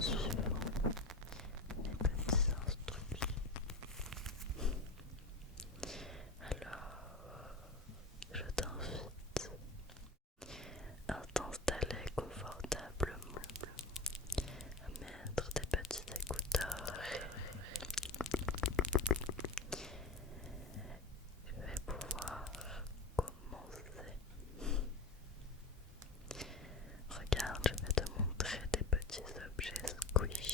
suivant les petites instructions. Alors, je t'invite à t'installer confortablement, à mettre tes petits écouteurs. Je vais pouvoir commencer. Regarde, je vais te montrer des petits objets squishy.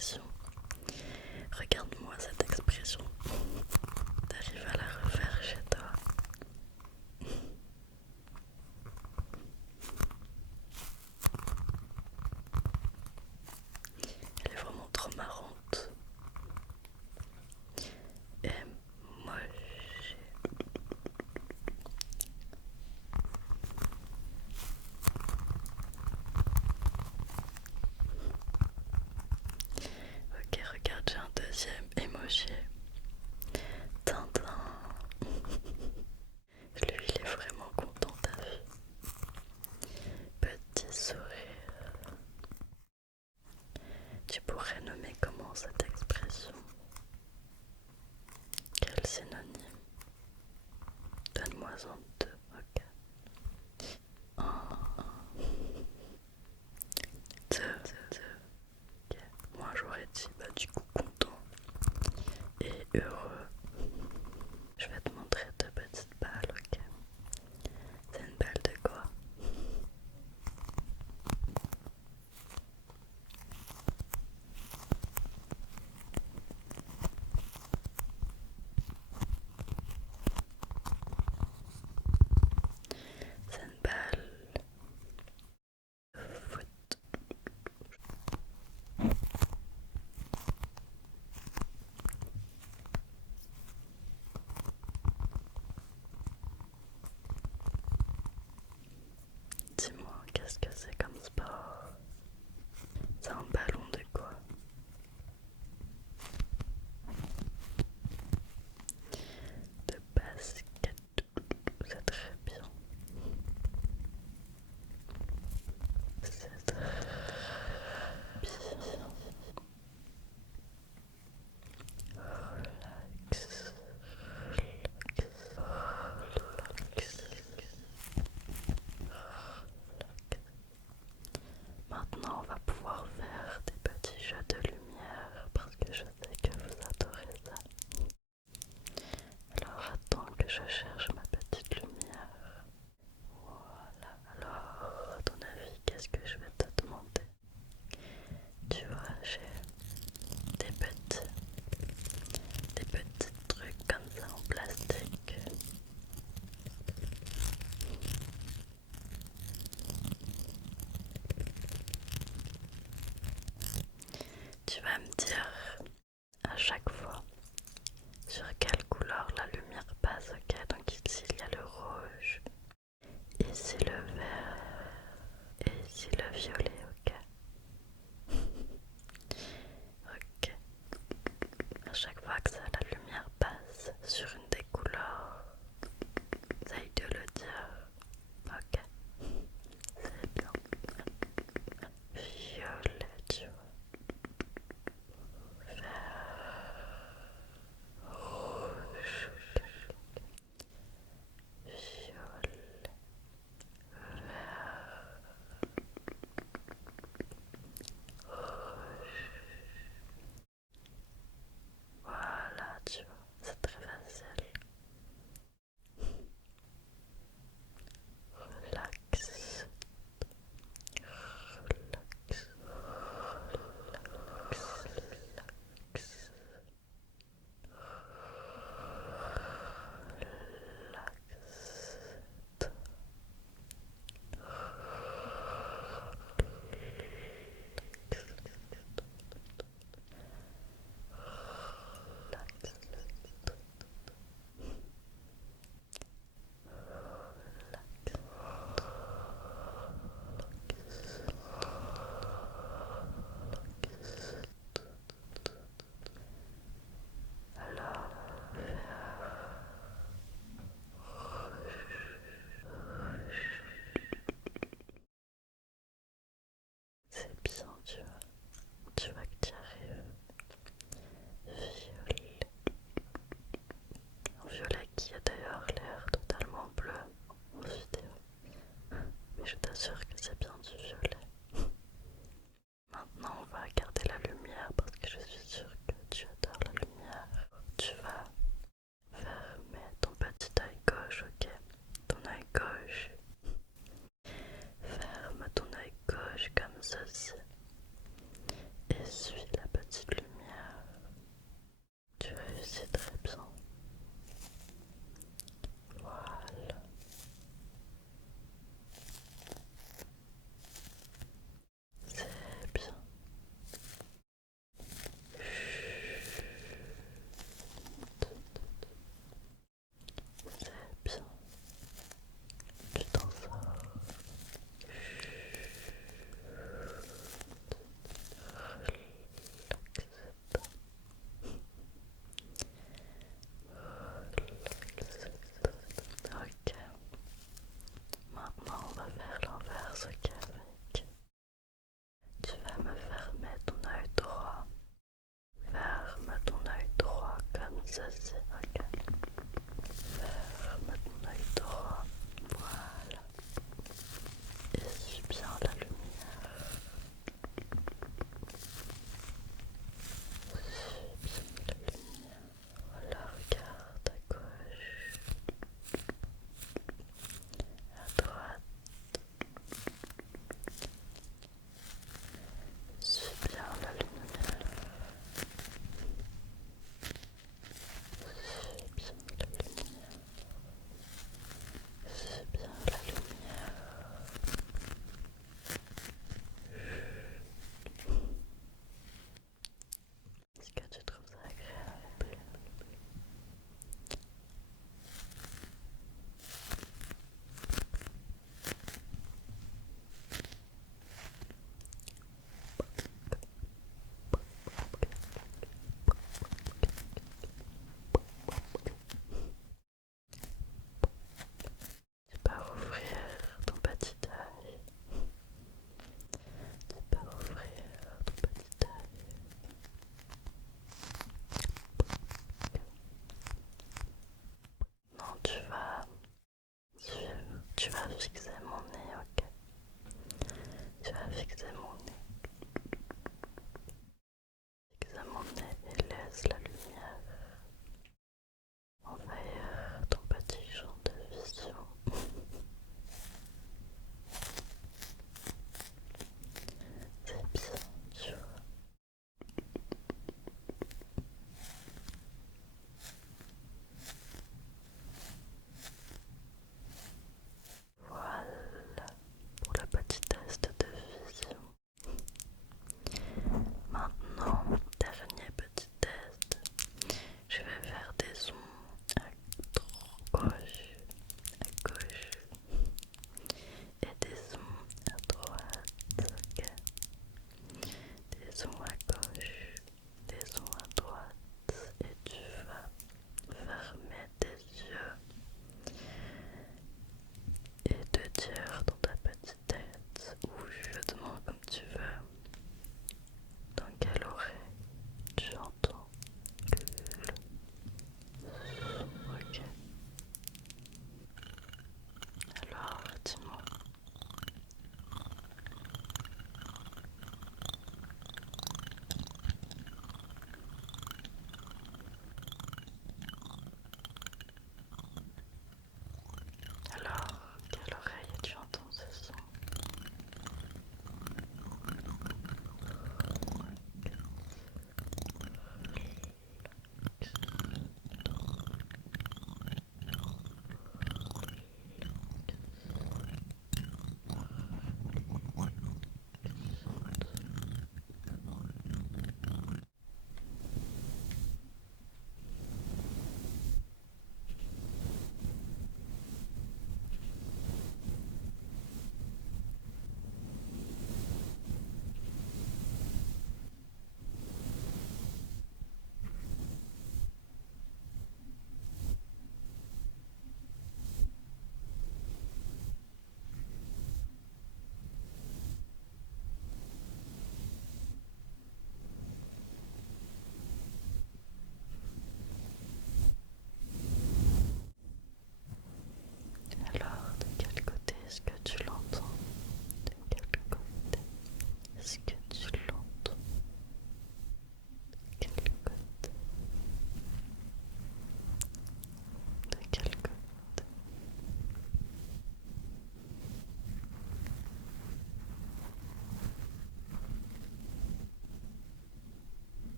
expression. Regarde-moi cette expression. T'arrives à la refaire chez toi. Elle est vraiment trop marrante. Et moi, ok, regarde, j'ai un deuxième emoji. Tintin. Lui, il est vraiment content, t'as vu. Petit sourire. Tu pourrais nommer comment cette expression? Quel synonyme? Donne-moi-en deux, ok. Un, deux. Ok. Moi j'aurais dit du coup content et heureux. Je vais te montrer deux petites balles, ok. C'est une balle de quoi? C'est une balle de foot. Dis-moi, qu'est-ce que c'est comme sport? C'est un ballon de quoi? De basket. C'est très bien. C'est très bien. Relax. Maintenant, on va pouvoir faire des petits jeux de lumière parce que je sais que vous adorez ça. Alors, attends que je cherche ma petite lumière. Voilà. Alors, à ton avis, qu'est-ce que je vais te demander? Tu vois, j'ai des petits trucs comme ça en plastique. Tu vas me dire à chaque fois sur quelle couleur la lumière passe, ok? Donc ici il y a le rouge, ici le vert et ici le violet, ok? Ok. À chaque fois que la lumière passe sur une des couleurs, essaye de le dire, ok? C'est bien. Violet, tu vois. Rouge, violet,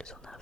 plus on